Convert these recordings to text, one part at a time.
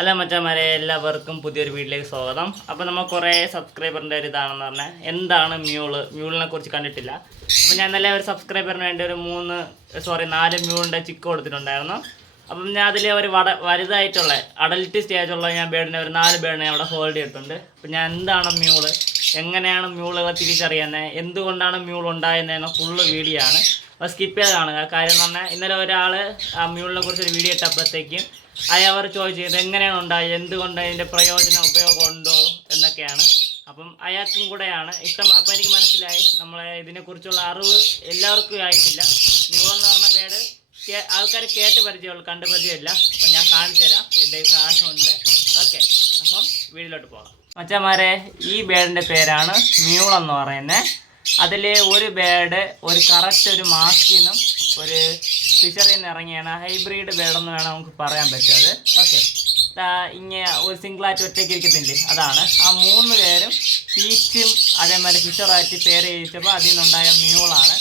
അല്ല മച്ചാമാരെ എല്ലാവർക്കും പുതിയൊരു വീട്ടിലേക്ക് സ്വാഗതം. അപ്പോൾ നമ്മൾ കുറേ സബ്സ്ക്രൈബറിന്റെ ഒരു ഇതാണെന്ന് പറഞ്ഞാൽ എന്താണ് മ്യൂൾ മ്യൂളിനെ കുറിച്ച് കണ്ടിട്ടില്ല. അപ്പോൾ ഞാൻ നല്ല ഒരു സബ്സ്ക്രൈബറിന് വേണ്ടി ഒരു മൂന്ന് സോറി നാല് മ്യൂളിന്റെ ചിക്ക് കൊടുത്തിട്ടുണ്ടായിരുന്നു. അപ്പം ഞാൻ അതിൽ ഒരു വട വലുതായിട്ടുള്ള അഡൽട്ട് സ്റ്റേജുള്ള ഞാൻ ബേഡിനെ ഒരു നാല് ബേഡിനെ അവിടെ ഹോൾഡ് ചെയ്തിട്ടുണ്ട്. അപ്പം ഞാൻ എന്താണ് മ്യൂൾ എങ്ങനെയാണ് മ്യൂളുകൾ തിരിച്ചറിയുന്നത് എന്തുകൊണ്ടാണ് മ്യൂൾ ഉണ്ടായിരുന്നതെന്ന ഫുള്ള് വീഡിയോ ആണ്. അപ്പോൾ സ്കിപ്പ് ചെയ്ത് കാണുക. കാര്യം എന്ന് പറഞ്ഞാൽ ഇന്നലെ ഒരാൾ ആ മ്യൂളിനെ കുറിച്ച് ഒരു വീഡിയോ ഇട്ടപ്പോഴത്തേക്കും അയാൾ ചോദിച്ചു ഇത് എങ്ങനെയാണ് ഉണ്ടായത് എന്തുകൊണ്ട് അതിന്റെ പ്രയോജനം ഉപയോഗം ഉണ്ടോ? എന്നൊക്കെയാണ്. അപ്പം അയാൾക്കും കൂടെയാണ്. ഇഷ്ടം അപ്പം എനിക്ക് മനസ്സിലായി. നമ്മളെ ഇതിനെക്കുറിച്ചുള്ള അറിവ് എല്ലാവർക്കും ആയിട്ടില്ല. ന്യൂ എന്ന് പറഞ്ഞ പേര് ആൾക്കാർ കേട്ട് പരിചയമുള്ളൂ കണ്ട് പരിചയമില്ല. അപ്പം ഞാൻ കാണിച്ചു തരാം. എന്റെ സാധനമുണ്ട്. ഓക്കെ. അപ്പം വീട്ടിലോട്ട് പോകാം. മച്ചന്മാരെ ഈ ബേഡിന്റെ പേരാണ് മ്യൂൾ എന്ന് പറയുന്നത്. അതിൽ ഒരു ബേഡ് ഒരു കറക്റ്റ് ഒരു മാസ്കിൽ നിന്നും ഒരു ഫിഷറിൽ നിന്ന് ഇറങ്ങിയാണ് ഹൈബ്രിഡ് ബേഡെന്ന് വേണം നമുക്ക് പറയാൻ പറ്റും അത് ഓക്കെ ഇങ്ങനെ ഒരു സിംഗിളായിട്ട് ഒറ്റയ്ക്ക് ഇരിക്കത്തില്ലേ അതാണ്. ആ മൂന്ന് പേരും പീച്ചും അതേമാതിരി ഫിഷറായിട്ട് പേര് ചോദിച്ചപ്പോൾ അതിൽ നിന്നുണ്ടായ മ്യൂളാണ്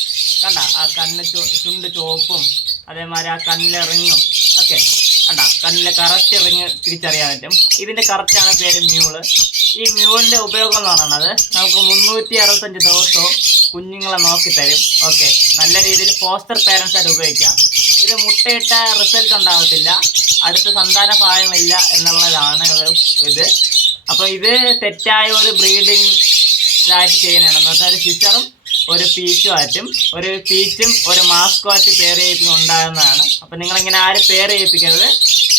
കണ്ട? ആ കണ്ണ് ചുണ്ട് ചോപ്പും അതേമാതിരി ആ കണ്ണിലെ റിങ്ങും ഓക്കെ കണ്ട? കണ്ണിലെ കറക്റ്റ് റിങ് തിരിച്ചറിയാൻ പറ്റും. ഇതിന്റെ കറക്റ്റാണ് പേര് മ്യൂൾ ഈ മ്യൂളിന്റെ ഉപയോഗം എന്ന് പറയുന്നത് നമുക്ക് മുന്നൂറ്റി അറുപത്തഞ്ച് ദിവസവും കുഞ്ഞുങ്ങളെ നോക്കി തരും ഓക്കെ നല്ല രീതിയിൽ പോസ്റ്റർ പേരൻസ് ആയിട്ട് ഉപയോഗിക്കാം. ഇത് മുട്ടയിട്ട റിസൾട്ട് ഉണ്ടാകത്തില്ല അടുത്ത സന്താന ഭാഗമില്ല എന്നുള്ളതാണ് ഇത്. അപ്പോൾ ഇത് തെറ്റായ ഒരു ബ്രീഡിങ് ഇതായിട്ട് ചെയ്യുന്നതാണ്. എന്ന് വെച്ചാൽ ഒരു ഫിഷറും ഒരു പീച്ചുമായിട്ടും ഒരു പീച്ചും ഒരു മാസ്കുമായിട്ട് പേര് ചെയ്യിപ്പിക്കും ഉണ്ടാകുന്നതാണ് അപ്പം നിങ്ങളിങ്ങനെ ആരും പേര് ചെയ്യിപ്പിക്കരുത്.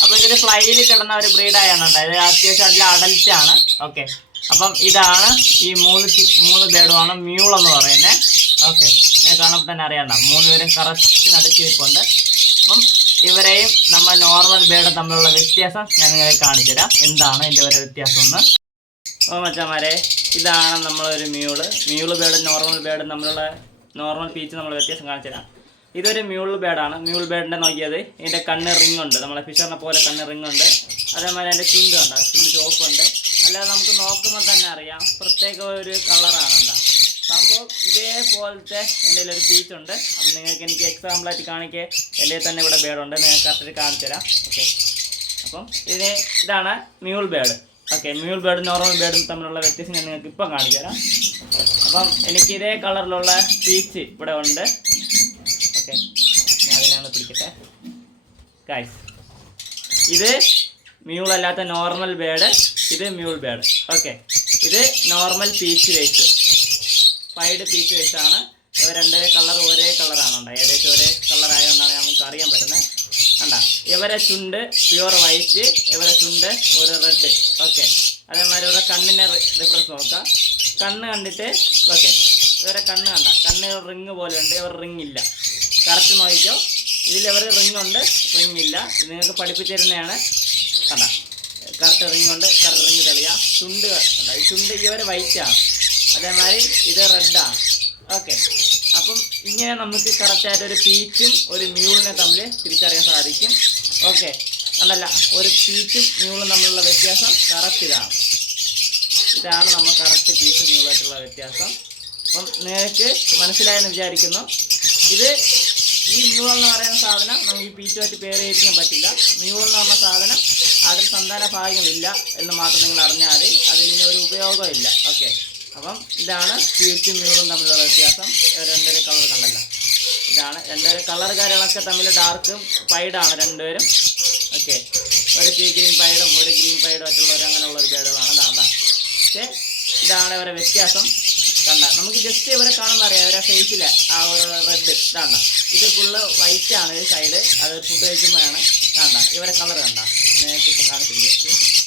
അപ്പോൾ ഇതൊരു ഫ്ലൈയിൽ കിടന്ന ഒരു ബ്രീഡായാണ് ഉണ്ടായത് അത്യാവശ്യം അതിൽ അടൽറ്റാണ് ഓക്കെ അപ്പം ഇതാണ് ഈ മൂന്ന് മൂന്ന് ബേഡുമാണ് മ്യൂൾ എന്ന് പറയുന്നത്. ഓക്കെ കാണുമ്പോൾ തന്നെ അറിയാണ്ട മൂന്ന് പേരും കറക്റ്റ് നടുക്കിരിപ്പുണ്ട് അപ്പം ഇവരെയും നമ്മൾ നോർമൽ ബേഡും തമ്മിലുള്ള വ്യത്യാസം ഞാൻ നിങ്ങൾക്ക് കാണിച്ചു തരാം. എന്താണ് ഇതിന്റെ ഒരു വ്യത്യാസം എന്ന്? അപ്പോൾ മച്ചാമാരെ ഇതാണ് നമ്മളൊരു മ്യൂൾ മ്യൂൾ ബേഡും നോർമൽ ബേഡും തമ്മിലുള്ള നോർമൽ പീച്ച് നമ്മൾ വ്യത്യാസം കാണിച്ചു തരാം. ഇതൊരു മ്യൂൾ ബേഡാണ് മ്യൂൾ ബേഡിന്റെ നോക്കിയത് ഇതിന്റെ കണ്ണ് റിംഗ് ഉണ്ട്. നമ്മളെ ഫിഷറിനെ പോലെ കണ്ണ് റിംഗ് ഉണ്ട്. അതേമാതിരി അതിന്റെ ചുണ്ട് ഉണ്ട് ചുണ്ട് ചോപ്പുണ്ട് അല്ലാതെ നമുക്ക് നോക്കുമ്പോൾ തന്നെ അറിയാം. പ്രത്യേക ഒരു കളറാണ് ഉണ്ടാ സംഭവം ഇതേപോലത്തെ എന്റെ ഒരു പീച്ച് ഉണ്ട്. അപ്പം നിങ്ങൾക്ക് എനിക്ക് എക്സാമ്പിളായിട്ട് കാണിക്കേ. എന്റെ തന്നെ ഇവിടെ ബേഡുണ്ട് നിങ്ങൾക്ക് കറക്റ്റ് കാണിച്ചു തരാം. ഓക്കെ അപ്പം ഇതിന് ഇതാണ് മ്യൂൾ ബേഡ് ഓക്കെ മ്യൂൾ ബേഡും നോർമൽ ബേഡും തമ്മിലുള്ള വ്യത്യാസം ഞാൻ നിങ്ങൾക്ക് ഇപ്പം കാണിച്ചു തരാം. അപ്പം എനിക്ക് ഇതേ കളറിലുള്ള പീച്ച് ഇവിടെ ഉണ്ട്. ഓക്കെ ഞാൻ അതിനാണ് പിടിക്കട്ടെ. ഗൈസ് ഇത് മ്യൂൾ അല്ലാത്ത നോർമൽ ബേഡ് ഇത് മ്യൂൾ ബേഡ് ഓക്കെ ഇത് നോർമൽ പീച്ച് വേസ്റ്റ് ഫൈഡ് പീച്ച് വെച്ചാണ് രണ്ടര കളർ ഒരേ കളറാണ് ഉണ്ടോ ഏകദേശം ഒരേ കളർ ആയതുകൊണ്ടാണ് നമുക്ക് അറിയാൻ പറ്റുന്നത്. കണ്ട? ഇവരെ ചുണ്ട് പ്യുവർ വൈറ്റ് ഇവരെ ചുണ്ട് ഒരു റെഡ് ഓക്കെ അതേമാതിരി ഇവരുടെ കണ്ണിനെ ഡിഫറൻസ് നോക്കാം. കണ്ണ് കണ്ടിട്ട് ഓക്കെ ഇവരെ കണ്ണ് കണ്ട കണ്ണ് റിങ് പോലെ ഉണ്ട് ഇവർ റിങ് ഇല്ല. കറക്റ്റ് നോക്കിക്കോ. ഇതിൽ ഇവർ റിങ് ഉണ്ട് റിങ് ഇല്ല. നിങ്ങൾക്ക് പഠിപ്പിച്ചു തരുന്നതാണ്. കണ്ട? കറക്റ്റ് റിങ് ഉണ്ട് കറക്റ്റ് റിങ് തെളിയാം. ചുണ്ട് ഈ ചുണ്ട് ഇവർ വൈറ്റാണ് അതേമാതിരി ഇത് റെഡാണ് ഓക്കെ അപ്പം ഇങ്ങനെ നമുക്ക് കറക്റ്റായിട്ട് ഒരു പീച്ചും ഒരു മ്യൂളിനെ തമ്മിൽ തിരിച്ചറിയാൻ സാധിക്കും. ഓക്കെ അതല്ല ഒരു പീച്ചും മ്യൂളും തമ്മിലുള്ള വ്യത്യാസം കറക്റ്റ് ഇതാണ് ഇതാണ് നമ്മൾ കറക്റ്റ് പീച്ചും മ്യൂളായിട്ടുള്ള വ്യത്യാസം. അപ്പം നിങ്ങൾക്ക് മനസ്സിലായെന്ന് വിചാരിക്കുന്നു. ഇത് ഈ മ്യൂൾ എന്ന് പറയുന്ന സാധനം നമുക്ക് ഈ പീച്ചുമായിട്ട് പേര് ചെയ്യിപ്പിക്കാൻ പറ്റില്ല. മ്യൂൾ എന്ന് പറഞ്ഞ സാധനം അതിൽ സന്താന ഭാഗങ്ങളില്ല എന്ന് മാത്രം നിങ്ങൾ അറിഞ്ഞാൽ മതി. ഇനി ഒരു ഉപയോഗമില്ല ഓക്കെ അപ്പം ഇതാണ് പീച്ചും മ്യൂളും തമ്മിലുള്ള വ്യത്യാസം. രണ്ടര കളർ കണ്ടല്ല. ഇതാണ് രണ്ടുപേരും കളർ കാര്യങ്ങളൊക്കെ തമ്മിൽ ഡാർക്കും പൈഡാണ് രണ്ടുപേരും. ഓക്കെ ഒരു പീ ഗ്രീൻ പൈഡും ഒരു ഗ്രീൻ പൈഡും മറ്റുള്ളവരും അങ്ങനെയുള്ള ഒരു ഭേദമാണ്. അതാണ്ടാ പക്ഷേ ഇതാണ് ഇവരെ വ്യത്യാസം. കണ്ട നമുക്ക് ജസ്റ്റ് ഇവരെ കാണുമ്പോൾ അറിയാം ഇവരെ ഫേസിലെ ആ ഒരു റെഡ് ഇതാണ്ട ഇത്. ഫുള്ള് വൈറ്റ് ആണ് ഈ സൈഡ് അത് ഫുഡ് കഴിക്കുമ്പോഴാണ്. കണ്ട ഇവരെ കളർ കണ്ട. നേരത്തെ ഇപ്പോൾ ജസ്റ്റ്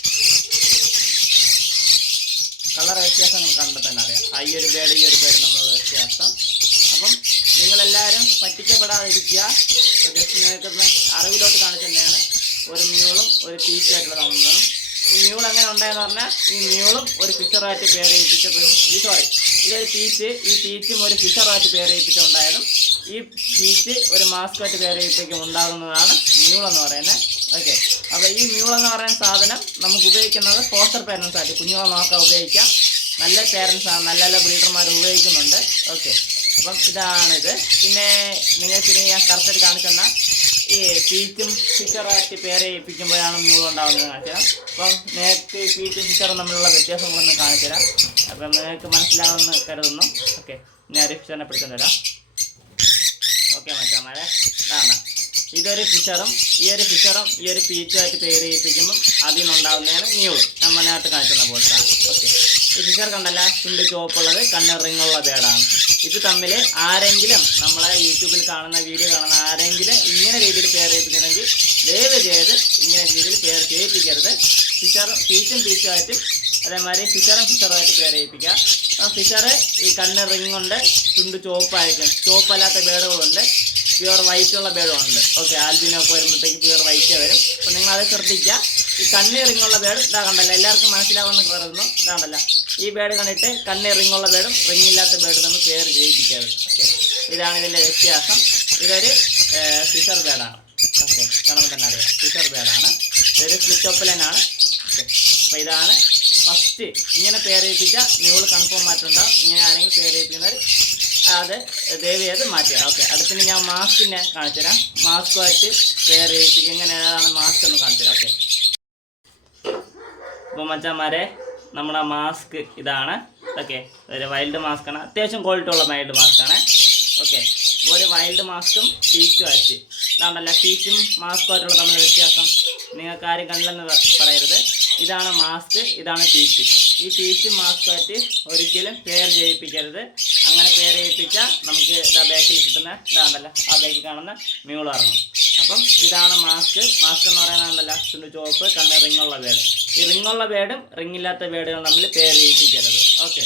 കളർ വ്യത്യാസം നമ്മൾ കണ്ടാൽ തന്നെ അറിയാം. ആ ഈ ഒരു ബേഡ് ഈ ഒരു ബേഡ് തമ്മിലുള്ള വ്യത്യാസം. അപ്പം നിങ്ങളെല്ലാവരും പറ്റിക്കപ്പെടാതിരിക്കുക. ജസ്റ്റ് നിങ്ങൾക്ക് അറിവിലോട്ട് കാണിച്ചു തന്നെയാണ്. ഒരു മ്യൂളും ഒരു പീച്ചുമായിട്ടുള്ള തമ്മിലും ഈ മ്യൂൾ എങ്ങനെ ഉണ്ടായെന്ന് പറഞ്ഞാൽ ഈ മ്യൂളും ഒരു ഫിഷറുമായിട്ട് പേരയിപ്പിച്ചപ്പോഴും ഈ സോറി ഇതൊരു പീച്ച് ഈ പീച്ചും ഒരു ഫിഷറുമായിട്ട് പേരയിപ്പിച്ചുണ്ടായാലും ഈ പീച്ച് ഒരു മാസ്കുമായിട്ട് പേരയിപ്പിക്കും ഉണ്ടാകുന്നതാണ് മ്യൂൾ എന്ന് പറയുന്നത്. ഓക്കെ അപ്പോൾ ഈ മ്യൂൾ എന്ന് പറയുന്ന സാധനം നമുക്ക് ഉപയോഗിക്കുന്നത് ഫോസ്റ്റർ പേരൻസ് ആയിട്ട് കുഞ്ഞുങ്ങളെ നോക്കാൻ ഉപയോഗിക്കാം. നല്ല പേരൻസ് ആണ് നല്ല നല്ല ബ്രീഡർമാർ ഉപയോഗിക്കുന്നുണ്ട്. ഓക്കെ അപ്പം ഇതാണിത്. പിന്നെ നിങ്ങൾക്ക് ഇനി ഞാൻ കറക്റ്റായിട്ട് കാണിച്ചെന്ന ഈ പീച്ചും ഫിച്ചറായിട്ട് പേരെ ഏൽപ്പിക്കുമ്പോഴാണ് മ്യൂൾ ഉണ്ടാവുന്നത് കാണിച്ചുതരാം അപ്പം നേരത്തെ പീറ്റും ഫിച്ചറും തമ്മിലുള്ള വ്യത്യാസങ്ങളൊന്ന് കാണിച്ചുതരാം അപ്പം നിങ്ങൾക്ക് മനസ്സിലാവുമെന്ന് കരുതുന്നു. ഓക്കെ ഞാൻ ഒരു പിടിച്ചു തരാം ഓക്കെ മച്ചാമാരെ. ഇതാണ്. ഇതൊരു ഫിഷറും ഈ ഒരു ഫിഷറും ഈ ഒരു പീച്ചുമായിട്ട് പേര് ചെയ്യിപ്പിക്കുമ്പം അതിൽ നിന്നുണ്ടാവുന്നതാണ് ന്യൂ നമ്മൾ നേരത്തെ കാണിക്കുന്ന പോലത്തെ ഓക്കെ. ഈ ഫിഷർ കണ്ടല്ല ചുണ്ട് ചുവപ്പുള്ളത് കണ്ണ് റിങ്ങുള്ള ബേഡാണ്. ഇത് തമ്മിൽ ആരെങ്കിലും നമ്മളെ യൂട്യൂബിൽ കാണുന്ന വീഡിയോ കാണുന്ന ആരെങ്കിലും ഇങ്ങനെ രീതിയിൽ പേര് ചെയ്യിപ്പിക്കണമെങ്കിൽ ദയവ് ചെയ്ത് ഇങ്ങനെ രീതിയിൽ പേര് ചെയ്യിപ്പിക്കരുത് ഫിഷറും പീച്ചും പീച്ചുമായിട്ടും അതേമാതിരി ഫിഷറും ഫിഷറുമായിട്ട് പേര് ചെയ്യിപ്പിക്കുക ഫിഷറ് ഈ കണ്ണ് റിങ്ങുണ്ട് ചുണ്ട് ചുവപ്പായിരിക്കും ചുവപ്പല്ലാത്ത ബേഡുകളുണ്ട്. പ്യുവർ വൈറ്റ് ഉള്ള ബേഡും ഉണ്ട്. ഓക്കെ ആൽബിനൊക്കെ വരുമ്പോഴത്തേക്ക് പ്യുവർ വൈറ്റ് വരും. അപ്പം നിങ്ങൾ അത് ശ്രദ്ധിക്കുക ഈ കണ്ണീറിങ്ങുള്ള ബേഡ് ഇതാ കണ്ടല്ല എല്ലാവർക്കും മനസ്സിലാവുന്ന കയറുന്നു ഇതാണ്ടല്ല ഈ ബേഡ് കണ്ടിട്ട് കണ്ണീറിങ്ങുള്ള ബേഡും റിങ്ങില്ലാത്ത ബേഡും നമ്മൾ പേര് ജയിപ്പിക്കാറ് ഓക്കെ ഇതാണ് ഇതിന്റെ വ്യത്യാസം. ഇതൊരു ഫിഷർ ബേഡാണ് ഓക്കെ കാണുമ്പോൾ തന്നെ അറിയാം. ഫിഷർ ബേഡാണ് ഇതൊരു സ്ലിറ്റോപ്പലനാണ് ഓക്കെ അപ്പോൾ ഇതാണ് ഫസ്റ്റ് ഇങ്ങനെ പേരേൽപ്പിച്ച നിങ്ങൾ കൺഫേം മാറ്റുണ്ടാവും ഇങ്ങനെ ആരെങ്കിലും പേരേൽപ്പിക്കുന്നവർ അത് ദേവി അത് മാറ്റുക ഓക്കെ അടുത്തിന് ഞാൻ മാസ്കിനെ കാണിച്ചുതരാം. മാസ്കുമായിട്ട് പേരേൽപ്പിക്കുക ഇങ്ങനെ ഏതാണ് മാസ്ക് എന്ന് കാണിച്ചുതരാം. ഓക്കെ. അപ്പോൾ മച്ചാന്മാരെ നമ്മുടെ മാസ്ക് ഇതാണ്. ഓക്കെ ഒരു വൈൽഡ് മാസ്ക് ആണ് അത്യാവശ്യം ക്വാളിറ്റി ഉള്ള വൈൽഡ് മാസ്കാണ്. ഓക്കെ ഒരു വൈൽഡ് മാസ്കും പീച്ചും ആയിട്ട്. ഇതാണല്ല പീച്ചും മാസ്കുമായിട്ടുള്ള തമ്മിൽ വ്യത്യാസം. നിങ്ങൾക്ക് ആരും കണ്ടില്ലെന്ന് പറയരുത്. ഇതാണ് മാസ്ക് ഇതാണ് പീച്ച് ഈ പീച്ചും മാസ്കുമായിട്ട് ഒരിക്കലും പേർ ചെയ്യിപ്പിക്കരുത്. അങ്ങനെ പേർ ചെയ്യിപ്പിച്ചാൽ നമുക്ക് ഇതാ ബാക്കിൽ കിട്ടുന്ന ഇതാണല്ലോ. ആ ബാക്കിൽ കാണുന്ന ഇറങ്ങും അപ്പം ഇതാണ് മാസ്ക് മാസ്ക് എന്ന് പറയുന്നതല്ല ചുണ്ട് ചുവപ്പ് കണ്ണ് റിങ്ങുള്ള പേട് ഈ റിങ്ങുള്ള പേടും റിങ്ങില്ലാത്ത പേടുകളും തമ്മിൽ പേരയിപ്പിക്കരുത് ഓക്കെ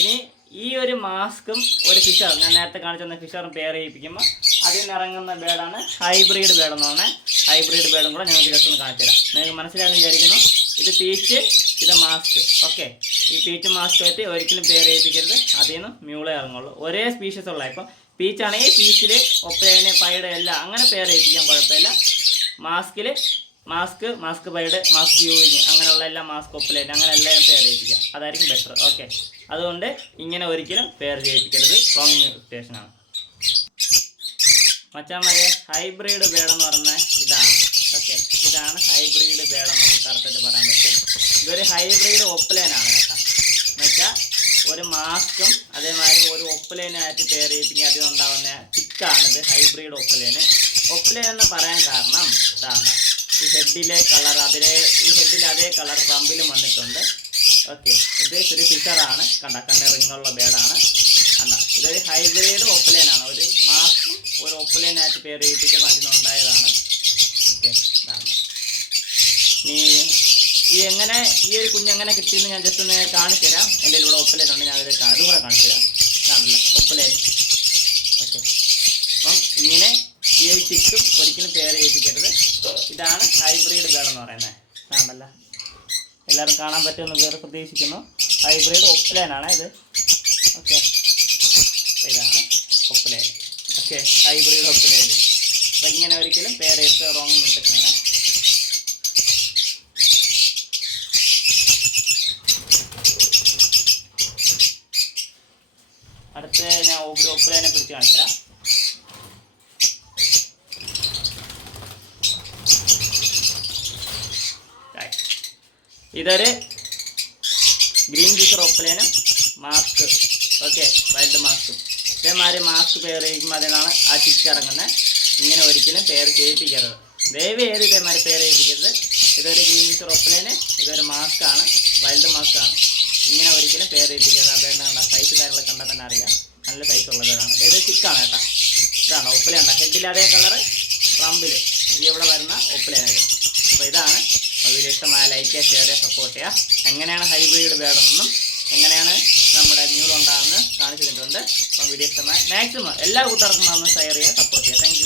ഇനി ഈ ഒരു മാസ്കും ഒരു ഫിഷർ ഞാൻ നേരത്തെ കാണിച്ചു തന്ന ഫിഷറും പേര് ചെയ്യിപ്പിക്കുമ്പോൾ അതിൽ നിന്ന് ഇറങ്ങുന്ന ബേഡാണ് ഹൈബ്രിഡ് ബേഡ് എന്ന് പറഞ്ഞാൽ ഹൈബ്രിഡ് ബേഡും കൂടെ ഞങ്ങൾക്ക് ജസ്റ്റ് ഒന്ന് കാണിച്ചു തരാം നിങ്ങൾക്ക് മനസ്സിലായെന്ന് വിചാരിക്കുന്നു. ഇത് തീച്ച് ഇത് മാസ്ക് ഓക്കെ ഈ പീച്ച് മാസ്കുമായിട്ട് ഒരിക്കലും പേര് ചെയ്യിപ്പിക്കരുത് അതിൽ നിന്ന് മ്യൂളെ ഇറങ്ങുള്ളൂ. ഒരേ സ്പീഷ്യസ് ഉള്ള ഇപ്പം പീച്ചാണെങ്കിൽ പീച്ചിൽ ഒപ്പേന് പൈഡ് എല്ലാം അങ്ങനെ പേര് ചെയ്യിപ്പിക്കാൻ കുഴപ്പമില്ല. മാസ്കിൽ മാസ്ക് മാസ്ക് പൈഡ് മാസ്ക് യൂയിങ് അങ്ങനെയുള്ള എല്ലാ മാസ്ക് ഒപ്പിലേറ്റ് അങ്ങനെ എല്ലാവരും ചെയ്യിപ്പിക്കുക അതായിരിക്കും ബെറ്റർ ഓക്കെ അതുകൊണ്ട് ഇങ്ങനെ ഒരിക്കലും പേര് ചെയ്യിപ്പിക്കരുത് റോങ് മ്യൂട്ടേഷനാണ് മച്ചാന്മാരെ ഹൈബ്രിഡ് ബേഡെന്ന് പറഞ്ഞാൽ ഇതാണ്. ഓക്കെ ഇതാണ് ഹൈബ്രിഡ് ബേഡെന്ന് നമുക്ക് കറക്റ്റായിട്ട് പറയാൻ പറ്റും. ഇതൊരു ഹൈബ്രിഡ് ഒപ്പലേനാണ് കേട്ടോ. എന്നുവെച്ചാൽ ഒരു മാസ്കും അതേമാതിരി ഒരു ഒപ്പലേനായിട്ട് പേർ ചെയ്യിപ്പിക്കുക അതിൽ ഉണ്ടാകുന്ന ചിക്കാണിത് ഹൈബ്രിഡ് ഒപ്പലേന് ഒപ്പലേൻ എന്ന് പറയാൻ കാരണം ഇതാണ്. ഈ ഹെഡിലെ കളർ അതിലെ ഈ ഹെഡിലെ അതേ കളർ റമ്പിലും വന്നിട്ടുണ്ട്. ഓക്കെ ഇത് ഒരു ഫിഷറാണ് കണ്ട കണ്ണ റിങ്ങുള്ള ബേഡാണ് കണ്ട ഇതൊരു ഹൈബ്രിഡ് ഒപ്പലേനാണ് ഒരു മാസ്കും ഒരു ഒപ്പലേനായിട്ട് പെയർ ചെയ്യിപ്പിക്കുന്ന അതിനുണ്ടായതാണ് ഓക്കെ ഈ എങ്ങനെ ഈ ഒരു കുഞ്ഞെങ്ങനെ കിട്ടിയെന്ന് ഞാൻ ജസ്റ്റ് ഒന്ന് കാണിച്ചു തരാം. എന്റെ ഇവിടെ ഒപ്പലേനുണ്ട് ഞാൻ അതിൽ കാണിച്ചു തരാം. കാണില്ല ഒപ്പലേ ഓക്കെ. അപ്പം ഇങ്ങനെ ഈ ഒരു ചിക്കും ഒരിക്കലും പേര് ചെയ്യിപ്പിക്കരുത്. ഇതാണ് ഹൈബ്രിഡ് ബേഡ് എന്ന് പറയുന്നത്. കാണണ്ടല്ല എല്ലാവരും കാണാൻ പറ്റുമെന്ന് വേറെ പ്രതീക്ഷിക്കുന്നു. ഹൈബ്രിഡ് ഒപ്പലേനാണ് ഇത്. ഓക്കെ. ഇതാണ് ഒപ്പലേൻ ഓക്കെ. ഹൈബ്രിഡ് ഒപ്പലേൻ അപ്പം ഇങ്ങനെ ഒരിക്കലും പേരെടുത്ത് റോങ് മ്യൂട്ടേഷനാണ് അടുത്ത ഞാൻ ഒരു ഓപ്പറേനെ പിടിച്ച് കാണിച്ചാ. ഇതൊരു ഗ്രീൻ ഫിഷർ ഓപ്പലേനും മാസ്ക് ഓക്കെ വൈൽഡ് മാസ്കും ഇതേമാതിരി മാസ്ക് പേർ ചെയ്യുമ്പോൾ അതിനാണ് ആ ചിക്ക് ഇറങ്ങുന്നത് ഇങ്ങനെ ഒരിക്കലും പേർ ചെയ്യിപ്പിക്കരുത്. ദയവ് ഏത് ഇതേമാതിരി പേർ ചെയ്യിപ്പിക്കരുത്. ഇതൊരു ഗ്രീൻ ഫിഷർ ഓപ്പലേന് ഇതൊരു മാസ്ക് ആണ്. വൈൽഡ് മാസ്ക് ആണ്. ഇങ്ങനെ ഒരിക്കലും പേർ വേണ്ട വേണ്ട. സൈസ് കാര്യങ്ങളൊക്കെ കണ്ടാൽ തന്നെ അറിയാം. നല്ല സൈസ് ഉള്ളതാണ്. ഇത് ചിക്കാണ് കേട്ടോ ഇതാണ് ഒപ്പലേണ്ട ഹെഡിൽ അതേ കളറ് റമ്പിൽ ഈ ഇവിടെ വരുന്ന? ഒപ്പലേനത് അപ്പോൾ ഇതാണ്. വീഡിയോ ഇഷ്ടമായ ലൈക്ക് ചെയ്യുക ഷെയർ ചെയ്യുക സപ്പോർട്ട് ചെയ്യുക. എങ്ങനെയാണ് ഹൈബ്രിഡ് വേണമെന്നും എങ്ങനെയാണ് നമ്മുടെ ന്യൂ ഉണ്ടാകുന്നത് കാണിച്ചിട്ടുണ്ട് അപ്പം വീഡിയോ ഇഷ്ടമായ മാക്സിമം എല്ലാ കൂട്ടുകാർക്കും വന്ന് ഷെയർ ചെയ്യുക സപ്പോർട്ട് ചെയ്യുക. താങ്ക്